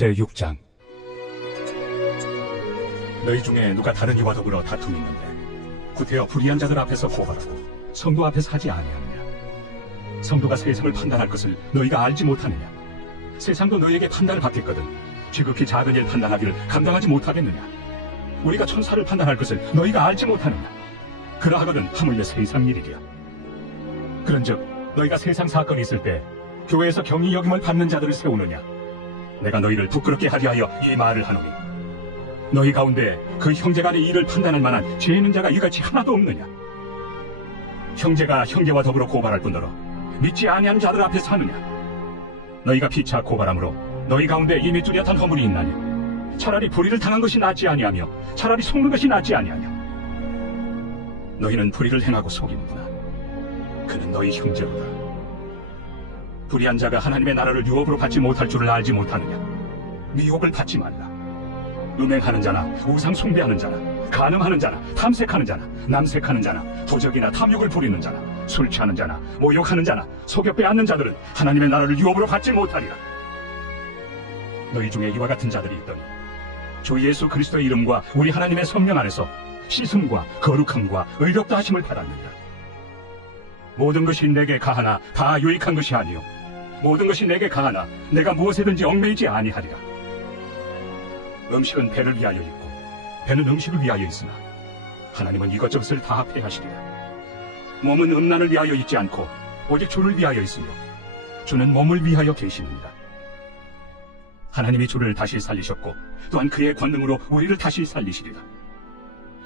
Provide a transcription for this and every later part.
제6장. 너희 중에 누가 다른 이와 더불어 다툼이 있는데 구태여 불의한 자들 앞에서 고발하고 성도 앞에서 하지 아니하느냐? 성도가 세상을 판단할 것을 너희가 알지 못하느냐? 세상도 너희에게 판단을 받겠거든 지극히 작은 일 판단하기를 감당하지 못하겠느냐? 우리가 천사를 판단할 것을 너희가 알지 못하느냐? 그러하거든 하물며 세상 일이랴. 그런즉 너희가 세상 사건이 있을 때 교회에서 경히 여김을 받는 자들을 세우느냐? 내가 너희를 부끄럽게 하리 하여 이 말을 하노니 너희 가운데 그 형제 간의 일을 판단할 만한 죄 있는 자가 이같이 하나도 없느냐? 형제가 형제와 더불어 고발할 뿐더러 믿지 아니하는 자들 앞에서 하느냐? 너희가 피차 고발함으로 너희 가운데 이미 뚜렷한 허물이 있나니 차라리 불의를 당한 것이 낫지 아니하며 차라리 속는 것이 낫지 아니하냐? 너희는 불의를 행하고 속이는구나. 그는 너희 형제로다. 불의한 자가 하나님의 나라를 유업으로 받지 못할 줄을 알지 못하느냐? 미혹을 받지 말라. 음행하는 자나 우상 숭배하는 자나 간음하는 자나 탐색하는 자나 남색하는 자나 도적이나 탐욕을 부리는 자나 술 취하는 자나 모욕하는 자나 속여 빼앗는 자들은 하나님의 나라를 유업으로 받지 못하리라. 너희 중에 이와 같은 자들이 있더니 주 예수 그리스도의 이름과 우리 하나님의 성령 안에서 씻음과 거룩함과 의롭다 하심을 받았느니라. 모든 것이 내게 가하나 다 유익한 것이 아니요 모든 것이 내게 가하나 내가 무엇에든지 얽매이지 아니하리라. 음식은 배를 위하여 있고 배는 음식을 위하여 있으나 하나님은 이것저것을 다 합해하시리라. 몸은 음란을 위하여 있지 않고 오직 주를 위하여 있으며 주는 몸을 위하여 계시느니라. 하나님이 주를 다시 살리셨고 또한 그의 권능으로 우리를 다시 살리시리라.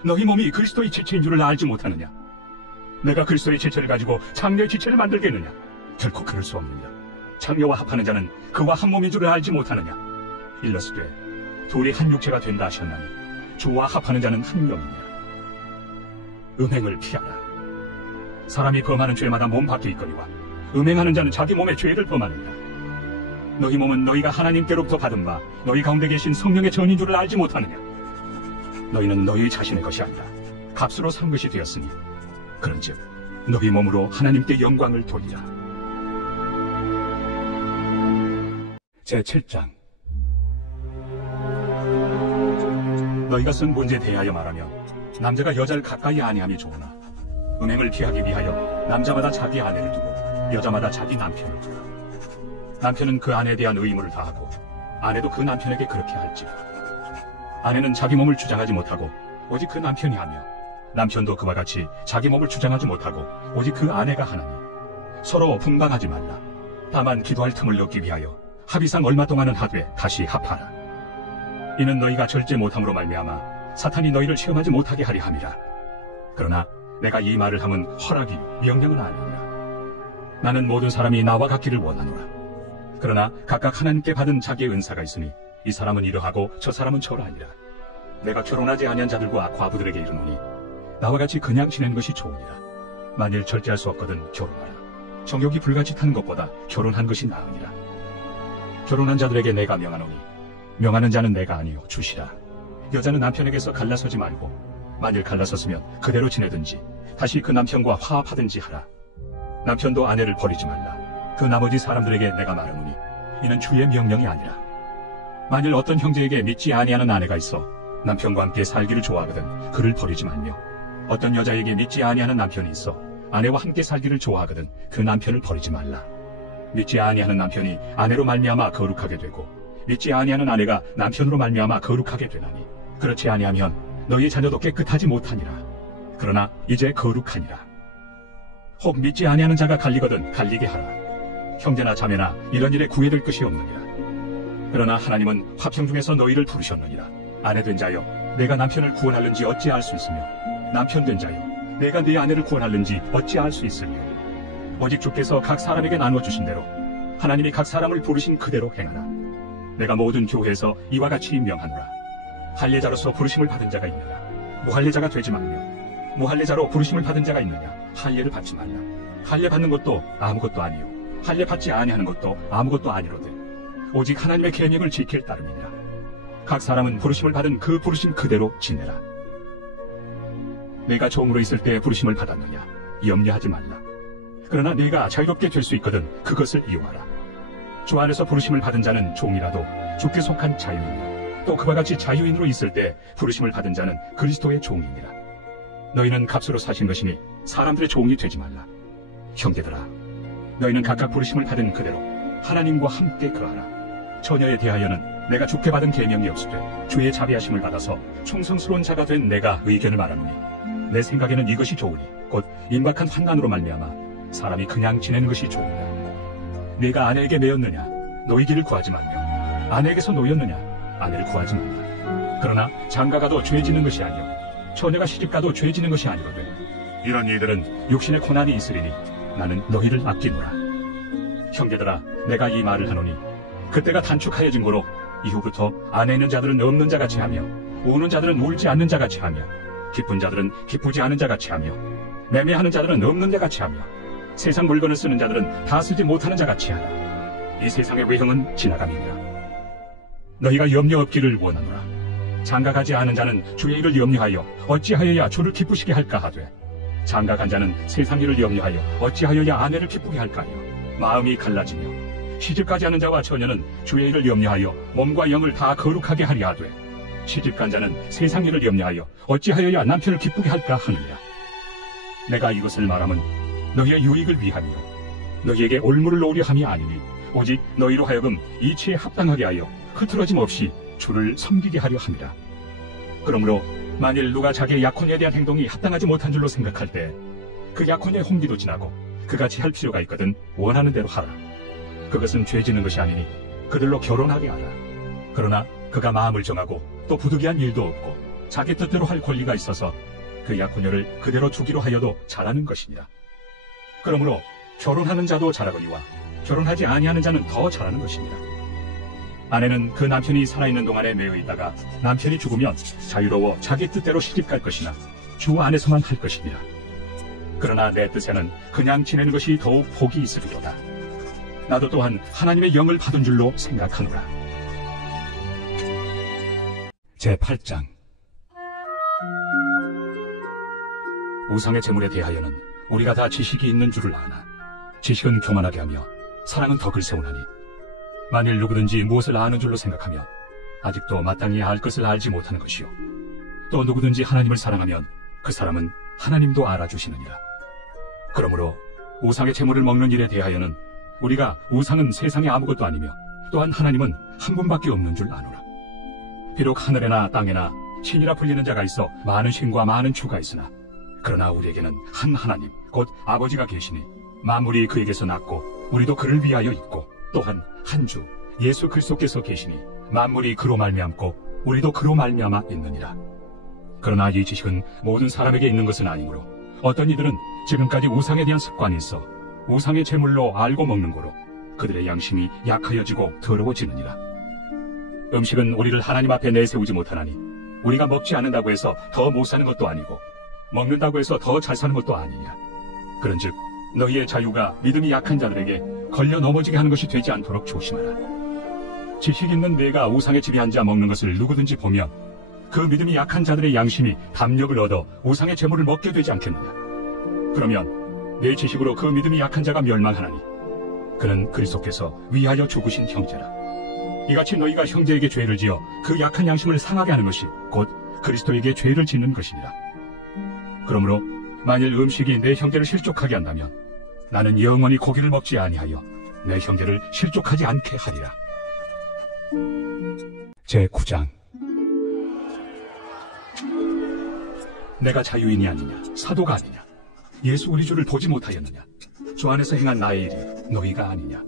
너희 몸이 그리스도의 지체인 줄을 알지 못하느냐? 내가 그리스도의 지체를 가지고 장녀의 지체를 만들겠느냐? 결코 그럴 수 없느냐? 장녀와 합하는 자는 그와 한 몸인 줄을 알지 못하느냐? 일러스되 둘이 한 육체가 된다 하셨나니 주와 합하는 자는 한 영이니라. 음행을 피하라. 사람이 범하는 죄마다 몸 밖에 있거니와 음행하는 자는 자기 몸의 죄를 범하느니라. 너희 몸은 너희가 하나님께로부터 받은 바 너희 가운데 계신 성령의 전인 줄을 알지 못하느냐? 너희는 너희 자신의 것이 아니라 값으로 산 것이 되었으니 그런즉 너희 몸으로 하나님께 영광을 돌리라. 제7장. 너희가 쓴 문제에 대하여 말하면 남자가 여자를 가까이 아니함이 좋으나 음행을 피하기 위하여 남자마다 자기 아내를 두고 여자마다 자기 남편을 두라. 남편은 그 아내에 대한 의무를 다하고 아내도 그 남편에게 그렇게 할지라. 아내는 자기 몸을 주장하지 못하고 오직 그 남편이 하며 남편도 그와 같이 자기 몸을 주장하지 못하고 오직 그 아내가 하나니 서로 분방하지 말라. 다만 기도할 틈을 얻기 위하여 합의상 얼마 동안은 하되 다시 합하라. 이는 너희가 절제 못함으로 말미암아 사탄이 너희를 시험하지 못하게 하리 함이라. 그러나 내가 이 말을 함은 허락이 명령은 아니니라. 나는 모든 사람이 나와 같기를 원하노라. 그러나 각각 하나님께 받은 자기의 은사가 있으니 이 사람은 이러하고 저 사람은 저러하니라. 내가 결혼하지 아니한 자들과 과부들에게 이르노니 나와 같이 그냥 지내는 것이 좋으니라. 만일 절제할 수 없거든 결혼하라. 정욕이 불같이 타는 것보다 결혼한 것이 나으니라. 결혼한 자들에게 내가 명하노니 명하는 자는 내가 아니요 주시라. 여자는 남편에게서 갈라서지 말고 만일 갈라섰으면 그대로 지내든지 다시 그 남편과 화합하든지 하라. 남편도 아내를 버리지 말라. 그 나머지 사람들에게 내가 말하노니 이는 주의 명령이 아니라. 만일 어떤 형제에게 믿지 아니하는 아내가 있어 남편과 함께 살기를 좋아하거든 그를 버리지 말며 어떤 여자에게 믿지 아니하는 남편이 있어 아내와 함께 살기를 좋아하거든 그 남편을 버리지 말라. 믿지 아니하는 남편이 아내로 말미암아 거룩하게 되고 믿지 아니하는 아내가 남편으로 말미암아 거룩하게 되나니 그렇지 아니하면 너희 자녀도 깨끗하지 못하니라. 그러나 이제 거룩하니라. 혹 믿지 아니하는 자가 갈리거든 갈리게 하라. 형제나 자매나 이런 일에 구애될 것이 없느니라. 그러나 하나님은 화평 중에서 너희를 부르셨느니라. 아내 된 자여 내가 남편을 구원하는지 어찌 알 수 있으며 남편 된 자여 내가 네 아내를 구원하는지 어찌 알 수 있으리요. 오직 주께서 각 사람에게 나눠주신 대로 하나님이 각 사람을 부르신 그대로 행하라. 내가 모든 교회에서 이와 같이 명하노라. 할례자로서 부르심을 받은 자가 있느냐 무할례자가 되지 말며 무할례자로 부르심을 받은 자가 있느냐 할례를 받지 말라. 할례 받는 것도 아무것도 아니요 할례 받지 아니하는 것도 아무것도 아니로되 오직 하나님의 계명을 지킬 따름이니라. 각 사람은 부르심을 받은 그 부르심 그대로 지내라. 내가 종으로 있을 때 부르심을 받았느냐 염려하지 말라. 그러나 네가 자유롭게 될 수 있거든 그것을 이용하라. 주 안에서 부르심을 받은 자는 종이라도 주께 속한 자유인이요 또 그와 같이 자유인으로 있을 때 부르심을 받은 자는 그리스도의 종이니라. 너희는 값으로 사신 것이니 사람들의 종이 되지 말라. 형제들아, 너희는 각각 부르심을 받은 그대로 하나님과 함께 거하라. 처녀에 대하여는 내가 주께 받은 계명이 없으되 주의 자비하심을 받아서 충성스러운 자가 된 내가 의견을 말하노니, 내 생각에는 이것이 좋으니 곧 임박한 환난으로 말미암아 사람이 그냥 지내는 것이 좋으니라. 네가 아내에게 매였느냐 노이기를 구하지 말며, 아내에게서 노였느냐 아내를 구하지 말라. 그러나 장가가도 죄 짓는 것이 아니요 처녀가 시집가도 죄 짓는 것이 아니거든. 이런 일들은 육신의 고난이 있으리니 나는 너희를 아끼노라. 형제들아, 내가 이 말을 하노니 그때가 단축하여진 고로 이후부터 안에 있는 자들은 없는 자같이 하며, 우는 자들은 울지 않는 자같이 하며, 기쁜 자들은 기쁘지 않은 자같이 하며, 매매하는 자들은 없는 자같이 하며, 세상 물건을 쓰는 자들은 다 쓰지 못하는 자같이 하라. 이 세상의 외형은 지나감이니라. 너희가 염려 없기를 원하노라. 장가가지 않은 자는 주의 일을 염려하여 어찌하여야 주를 기쁘시게 할까 하되, 장가간 자는 세상 일을 염려하여 어찌하여야 아내를 기쁘게 할까 하여 마음이 갈라지며, 시집가지 않은 자와 처녀는 주의 일을 염려하여 몸과 영을 다 거룩하게 하리 하되, 시집간 자는 세상 일을 염려하여 어찌하여야 남편을 기쁘게 할까 하느니라. 내가 이것을 말함은 너희의 유익을 위함이요 너희에게 올무를 놓으려 함이 아니니, 오직 너희로 하여금 이치에 합당하게 하여 흐트러짐 없이 주를 섬기게 하려 함이라. 그러므로 만일 누가 자기의 약혼에 대한 행동이 합당하지 못한 줄로 생각할 때 그 약혼의 홍기도 지나고 그같이 할 필요가 있거든 원하는 대로 하라. 그것은 죄 짓는 것이 아니니 그들로 결혼하게 하라. 그러나 그가 마음을 정하고 또 부득이한 일도 없고 자기 뜻대로 할 권리가 있어서 그 약혼녀를 그대로 두기로 하여도 잘하는 것이니라. 그러므로 결혼하는 자도 잘하거니와 결혼하지 아니하는 자는 더 잘하는 것이니라. 아내는 그 남편이 살아있는 동안에 매여 있다가 남편이 죽으면 자유로워 자기 뜻대로 시집갈 것이나 주 안에서만 할 것이니라. 그러나 내 뜻에는 그냥 지내는 것이 더욱 복이 있으리로다. 나도 또한 하나님의 영을 받은 줄로 생각하노라. 제8장. 우상의 재물에 대하여는 우리가 다 지식이 있는 줄을 아나. 지식은 교만하게 하며 사랑은 덕을 세우나니, 만일 누구든지 무엇을 아는 줄로 생각하며 아직도 마땅히 알 것을 알지 못하는 것이요 또 누구든지 하나님을 사랑하면 그 사람은 하나님도 알아주시느니라. 그러므로 우상의 재물을 먹는 일에 대하여는 우리가 우상은 세상에 아무것도 아니며 또한 하나님은 한 분밖에 없는 줄 아노라. 비록 하늘에나 땅에나 신이라 불리는 자가 있어 많은 신과 많은 주가 있으나, 그러나 우리에게는 한 하나님 곧 아버지가 계시니 만물이 그에게서 났고 우리도 그를 위하여 있고, 또한 한 주 예수 그리스도께서 계시니 만물이 그로 말미암고 우리도 그로 말미암아 있느니라. 그러나 이 지식은 모든 사람에게 있는 것은 아니므로 어떤 이들은 지금까지 우상에 대한 습관이 있어 우상의 제물로 알고 먹는 거로 그들의 양심이 약하여지고 더러워지느니라. 음식은 우리를 하나님 앞에 내세우지 못하나니, 우리가 먹지 않는다고 해서 더 못 사는 것도 아니고 먹는다고 해서 더 잘 사는 것도 아니니라. 그런즉 너희의 자유가 믿음이 약한 자들에게 걸려 넘어지게 하는 것이 되지 않도록 조심하라. 지식 있는 내가 우상에 집에 앉아 먹는 것을 누구든지 보면 그 믿음이 약한 자들의 양심이 담력을 얻어 우상의 제물을 먹게 되지 않겠느냐. 그러면 내 지식으로 그 믿음이 약한 자가 멸망하나니, 그는 그리스도께서 위하여 죽으신 형제라. 이같이 너희가 형제에게 죄를 지어 그 약한 양심을 상하게 하는 것이 곧 그리스도에게 죄를 짓는 것이니라. 그러므로 만일 음식이 내 형제를 실족하게 한다면 나는 영원히 고기를 먹지 아니하여 내 형제를 실족하지 않게 하리라. 제9장. 내가 자유인이 아니냐 사도가 아니냐, 예수 우리 주를 보지 못하였느냐, 주 안에서 행한 나의 일이 너희가 아니냐.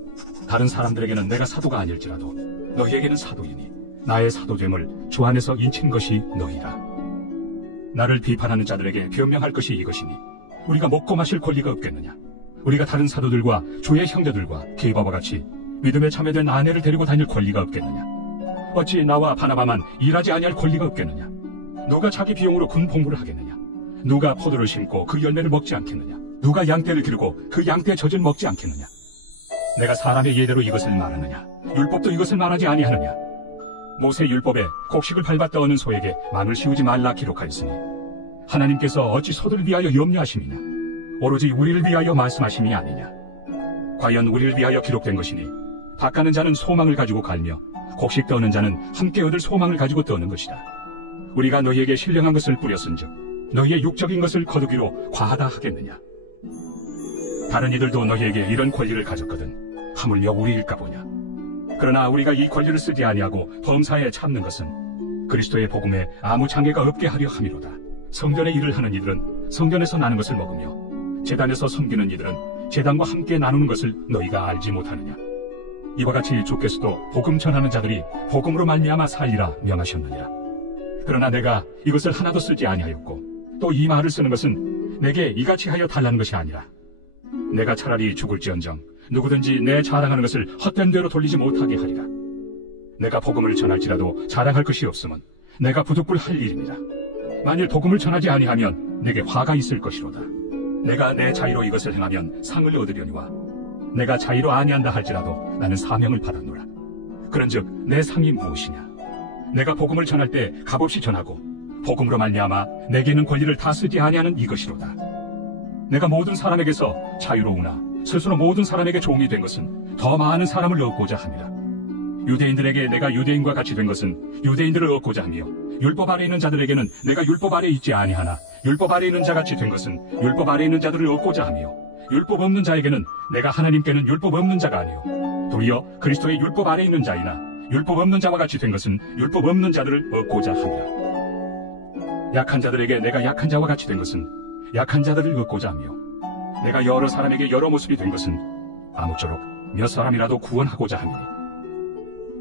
다른 사람들에게는 내가 사도가 아닐지라도 너희에게는 사도이니 나의 사도됨을 주 안에서 인친 것이 너희라. 나를 비판하는 자들에게 변명할 것이 이것이니, 우리가 먹고 마실 권리가 없겠느냐. 우리가 다른 사도들과 주의 형제들과 게바와 같이 믿음에 참여된 아내를 데리고 다닐 권리가 없겠느냐. 어찌 나와 바나바만 일하지 아니할 권리가 없겠느냐. 누가 자기 비용으로 군 복무를 하겠느냐. 누가 포도를 심고 그 열매를 먹지 않겠느냐. 누가 양떼를 기르고 그 양떼의 젖을 먹지 않겠느냐. 내가 사람의 예대로 이것을 말하느냐. 율법도 이것을 말하지 아니하느냐. 모세 율법에 곡식을 밟았다 어는 소에게 망을 씌우지 말라 기록하였으니, 하나님께서 어찌 소들을 위하여 염려하심이냐. 오로지 우리를 위하여 말씀하심이 아니냐. 과연 우리를 위하여 기록된 것이니, 밭가는 자는 소망을 가지고 갈며 곡식 떠는 자는 함께 얻을 소망을 가지고 떠는 것이다. 우리가 너희에게 신령한 것을 뿌렸은즉 너희의 육적인 것을 거두기로 과하다 하겠느냐. 다른 이들도 너희에게 이런 권리를 가졌거든 하물며 우리일까 보냐. 그러나 우리가 이 권리를 쓰지 아니하고 범사에 참는 것은 그리스도의 복음에 아무 장애가 없게 하려 함이로다. 성전의 일을 하는 이들은 성전에서 나는 것을 먹으며 제단에서 섬기는 이들은 제단과 함께 나누는 것을 너희가 알지 못하느냐. 이와 같이 주께서도 복음 전하는 자들이 복음으로 말미암아 살리라 명하셨느니라. 그러나 내가 이것을 하나도 쓰지 아니하였고 또 이 말을 쓰는 것은 내게 이같이 하여 달라는 것이 아니라 내가 차라리 죽을지언정 누구든지 내 자랑하는 것을 헛된 대로 돌리지 못하게 하리라. 내가 복음을 전할지라도 자랑할 것이 없으면 내가 부득불할 일입니다. 만일 복음을 전하지 아니하면 내게 화가 있을 것이로다. 내가 내 자유로 이것을 행하면 상을 얻으려니와 내가 자유로 아니한다 할지라도 나는 사명을 받았노라. 그런즉 내 상이 무엇이냐. 내가 복음을 전할 때 값없이 전하고 복음으로 말미암아 내게 있는 권리를 다 쓰지 아니하는 이것이로다. 내가 모든 사람에게서 자유로우나 스스로 모든 사람에게 종이 된 것은 더 많은 사람을 얻고자 함이라. 유대인들에게 내가 유대인과 같이 된 것은 유대인들을 얻고자 하며 율법 아래 있는 자들에게는 내가 율법 아래 있지 아니하나 율법 아래 있는 자같이 된 것은 율법 아래 있는 자들을 얻고자 하며 율법 없는 자에게는 내가 하나님께는 율법 없는 자가 아니요 도리어 그리스도의 율법 아래 있는 자이나 율법 없는 자와 같이 된 것은 율법 없는 자들을 얻고자 함이라. 약한 자들에게 내가 약한 자와 같이 된 것은 약한 자들을 얻고자 하며 내가 여러 사람에게 여러 모습이 된 것은 아무쪼록 몇 사람이라도 구원하고자 함이니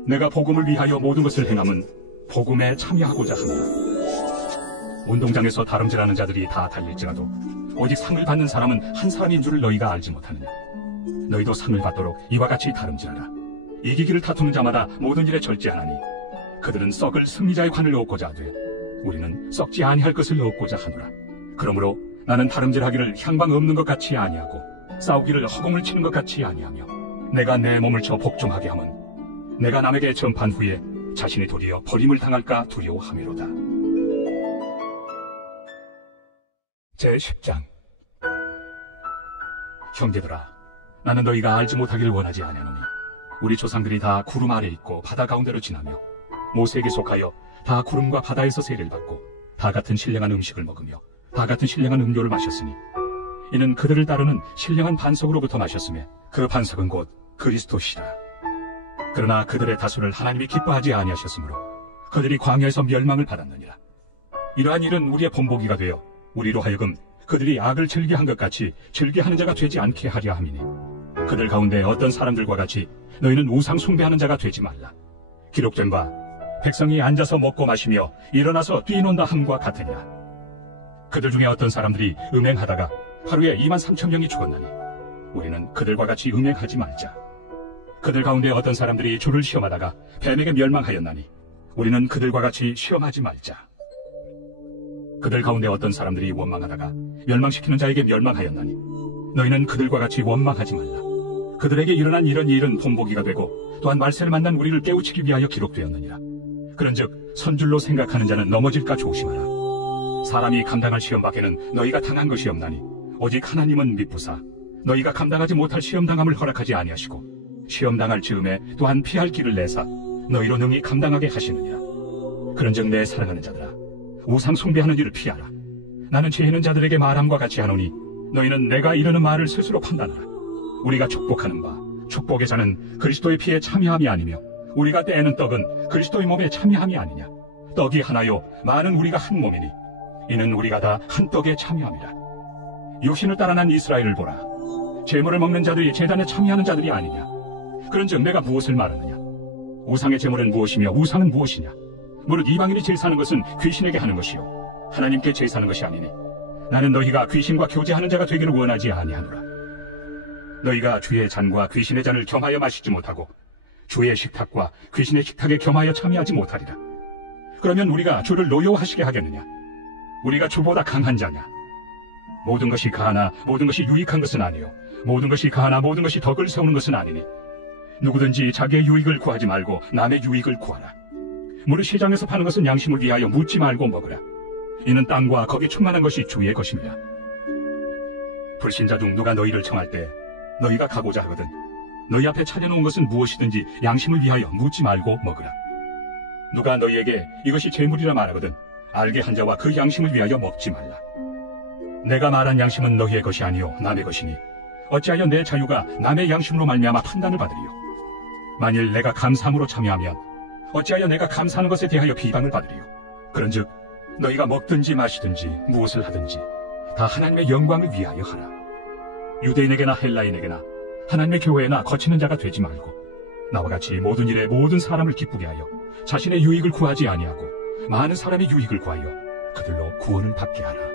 내가 복음을 위하여 모든 것을 행함은 복음에 참여하고자 합니다. 운동장에서 다름질하는 자들이 다 달릴지라도 오직 상을 받는 사람은 한 사람인 줄을 너희가 알지 못하느냐. 너희도 상을 받도록 이와 같이 다름질하라. 이기기를 다투는 자마다 모든 일에 절제하나니 그들은 썩을 승리자의 관을 얻고자 하되 우리는 썩지 아니할 것을 얻고자 하노라. 그러므로 나는 다름질하기를 향방 없는 것 같이 아니하고 싸우기를 허공을 치는 것 같이 아니하며 내가 내 몸을 쳐 복종하게 함은 내가 남에게 전판 후에 자신이 도리어 버림을 당할까 두려워함이로다. 제10장. 형제들아, 나는 너희가 알지 못하기를 원하지 아니하노니 우리 조상들이 다 구름 아래 있고 바다 가운데로 지나며 모세에게 속하여 다 구름과 바다에서 세례를 받고 다 같은 신령한 음식을 먹으며 다 같은 신령한 음료를 마셨으니 이는 그들을 따르는 신령한 반석으로부터 마셨으며 그 반석은 곧 그리스도시라. 그러나 그들의 다수를 하나님이 기뻐하지 아니하셨으므로 그들이 광야에서 멸망을 받았느니라. 이러한 일은 우리의 본보기가 되어 우리로 하여금 그들이 악을 즐겨한 것 같이 즐겨하는 자가 되지 않게 하려 함이니 그들 가운데 어떤 사람들과 같이 너희는 우상 숭배하는 자가 되지 말라. 기록된 바 백성이 앉아서 먹고 마시며 일어나서 뛰논다 함과 같으니라. 그들 중에 어떤 사람들이 음행하다가 하루에 23,000명이 죽었나니 우리는 그들과 같이 음행하지 말자. 그들 가운데 어떤 사람들이 주를 시험하다가 뱀에게 멸망하였나니 우리는 그들과 같이 시험하지 말자. 그들 가운데 어떤 사람들이 원망하다가 멸망시키는 자에게 멸망하였나니 너희는 그들과 같이 원망하지 말라. 그들에게 일어난 이런 일은 본보기가 되고 또한 말세를 만난 우리를 깨우치기 위하여 기록되었느니라. 그런즉 선줄로 생각하는 자는 넘어질까 조심하라. 사람이 감당할 시험 밖에는 너희가 당한 것이 없나니 오직 하나님은 미쁘사 너희가 감당하지 못할 시험당함을 허락하지 아니하시고 시험당할 즈음에 또한 피할 길을 내사 너희로 능히 감당하게 하시느니라. 그런즉 내 사랑하는 자들아, 우상 숭배하는 일을 피하라. 나는 죄 있는 자들에게 말함과 같이 하노니 너희는 내가 이르는 말을 스스로 판단하라. 우리가 축복하는 바 축복의 자는 그리스도의 피에 참여함이 아니며 우리가 떼는 떡은 그리스도의 몸에 참여함이 아니냐. 떡이 하나요 많은 우리가 한 몸이니 이는 우리가 다 한 떡에 참여함이라. 육신을 따라 난 이스라엘을 보라. 제물을 먹는 자들이 제단에 참여하는 자들이 아니냐. 그런즉 내가 무엇을 말하느냐. 우상의 제물은 무엇이며 우상은 무엇이냐. 무릇 이방인이 제사하는 것은 귀신에게 하는 것이요 하나님께 제사하는 것이 아니니 나는 너희가 귀신과 교제하는 자가 되기를 원하지 아니하노라. 너희가 주의 잔과 귀신의 잔을 겸하여 마시지 못하고 주의 식탁과 귀신의 식탁에 겸하여 참여하지 못하리라. 그러면 우리가 주를 노여워하시게 하겠느냐. 우리가 주보다 강한 자냐. 모든 것이 가하나 모든 것이 유익한 것은 아니요 모든 것이 가하나 모든 것이 덕을 세우는 것은 아니니 누구든지 자기의 유익을 구하지 말고 남의 유익을 구하라. 무릇 시장에서 파는 것은 양심을 위하여 묻지 말고 먹으라. 이는 땅과 거기 충만한 것이 주의 것입니다. 불신자 중 누가 너희를 청할 때 너희가 가고자 하거든 너희 앞에 차려놓은 것은 무엇이든지 양심을 위하여 묻지 말고 먹으라. 누가 너희에게 이것이 재물이라 말하거든 알게 한 자와 그 양심을 위하여 먹지 말라. 내가 말한 양심은 너희의 것이 아니요 남의 것이니 어찌하여 내 자유가 남의 양심으로 말미암아 판단을 받으리요. 만일 내가 감사함으로 참여하면 어찌하여 내가 감사하는 것에 대하여 비방을 받으리요. 그런즉 너희가 먹든지 마시든지 무엇을 하든지 다 하나님의 영광을 위하여 하라. 유대인에게나 헬라인에게나 하나님의 교회나 거치는 자가 되지 말고 나와 같이 모든 일에 모든 사람을 기쁘게 하여 자신의 유익을 구하지 아니하고 많은 사람의 유익을 구하여 그들로 구원을 받게 하라.